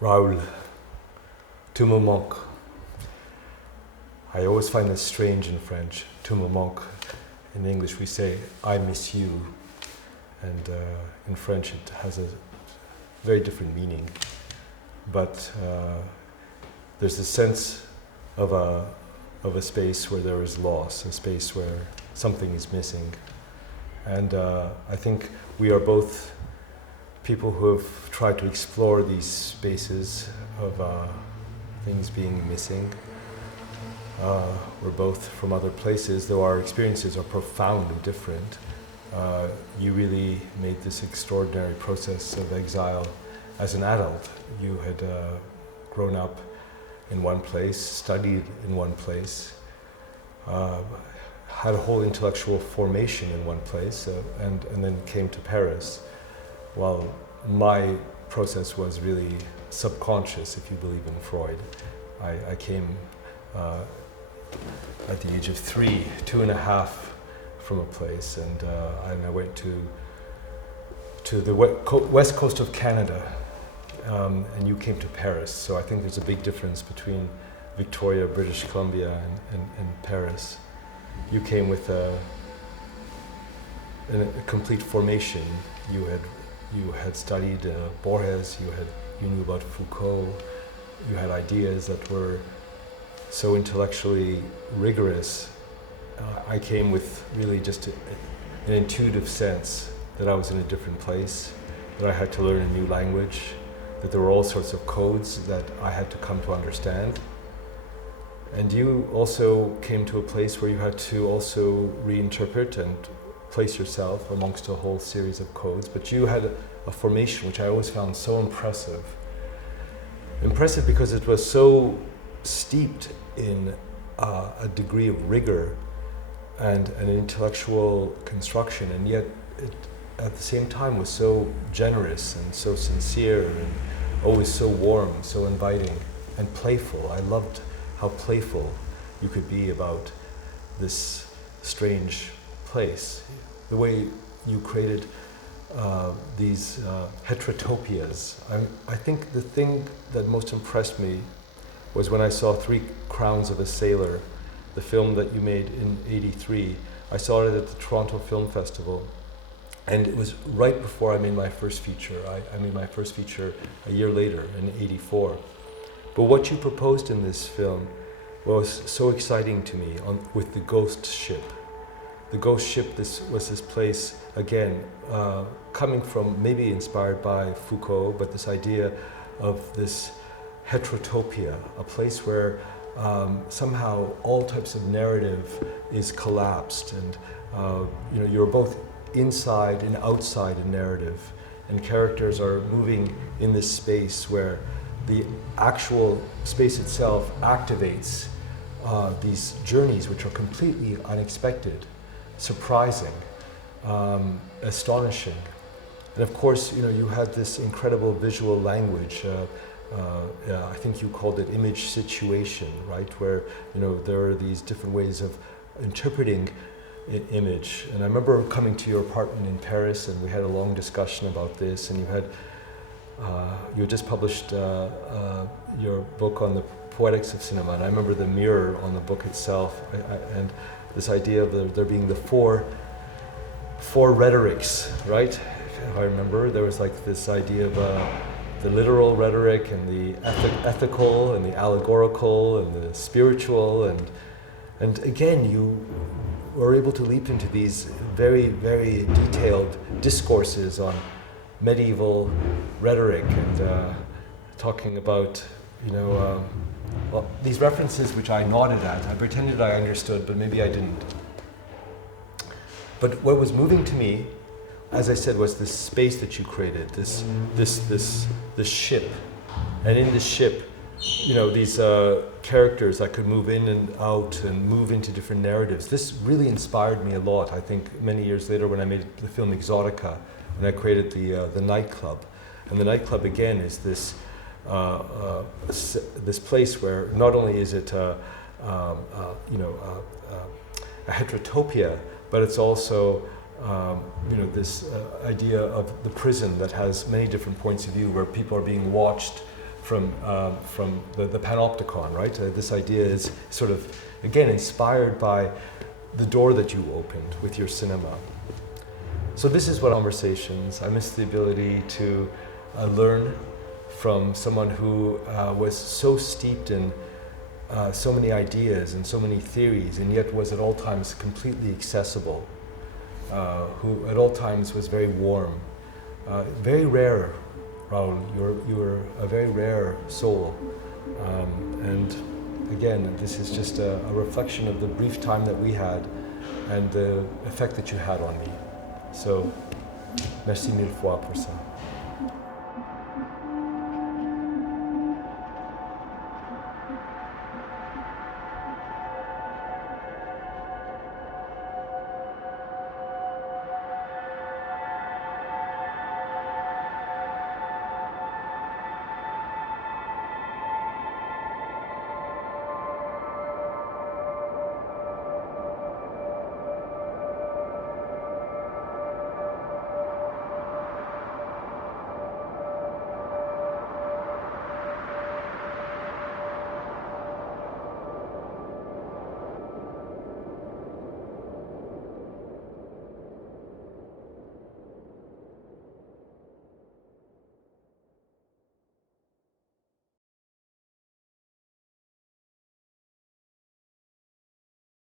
Raoul, tu me manques. I always find this strange in French, tu me manques. In English we say, I miss you. And in French it has a very different meaning. But there's a sense of a space where there is loss, a space where something is missing. And I think we are both people who have tried to explore these spaces of things being missing. We're both from other places, though our experiences are profoundly different. You really made this extraordinary process of exile as an adult. You had grown up in one place, studied in one place, had a whole intellectual formation in one place, and then came to Paris. While my process was really subconscious, if you believe in Freud. I came at the age of 3, 2.5 from a place, and I went to the west coast of Canada, and you came to Paris. So I think there's a big difference between Victoria, British Columbia, and Paris. You came with a complete formation. You had studied Borges. You knew about Foucault. You had ideas that were so intellectually rigorous. I came with really just an intuitive sense that I was in a different place, that I had to learn a new language, that there were all sorts of codes that I had to come to understand. And you also came to a place where you had to also reinterpret and place yourself amongst a whole series of codes, but you had a formation which I always found so impressive. Impressive because it was so steeped in a degree of rigor and an intellectual construction, and yet it at the same time was so generous and so sincere and always so warm, so inviting and playful. I loved how playful you could be about this strange place. The way you created these heterotopias. I think the thing that most impressed me was when I saw Three Crowns of a Sailor, the film that you made in '83. I saw it at the Toronto Film Festival, and it was right before I made my first feature. I made my first feature a year later, in '84. But what you proposed in this film was so exciting to me with the ghost ship. The ghost ship was this place, again, coming from, maybe inspired by Foucault, but this idea of this heterotopia, a place where somehow all types of narrative is collapsed, and you're both inside and outside a narrative, and characters are moving in this space where the actual space itself activates these journeys which are completely unexpected, surprising, astonishing. And of course, you had this incredible visual language. I think you called it image situation, right? Where there are these different ways of interpreting image. And I remember coming to your apartment in Paris, and we had a long discussion about this. And you had just published your book on the poetics of cinema, and I remember the mirror on the book itself, and this idea of there being the four rhetorics, right? If I remember, there was like this idea of the literal rhetoric, and the ethical, and the allegorical, and the spiritual, and again, you were able to leap into these very, very detailed discourses on medieval rhetoric, and talking about, these references which I nodded at. I pretended I understood, but maybe I didn't. But what was moving to me, as I said, was this space that you created, this ship, and in this ship, these characters that could move in and out and move into different narratives. This really inspired me a lot. I think many years later, when I made the film Exotica, when I created the nightclub, and the nightclub again is this this place where not only is it a heterotopia, but it's also this idea of the prison that has many different points of view, where people are being watched from the panopticon, right? This idea is sort of, again, inspired by the door that you opened with your cinema. So this is what conversations. I miss the ability to learn from someone who was so steeped in so many ideas and so many theories, and yet was at all times completely accessible, who at all times was very warm. Very rare, Raoul. You're a very rare soul. And again, this is just a reflection of the brief time that we had and the effect that you had on me. So, merci mille fois pour ça.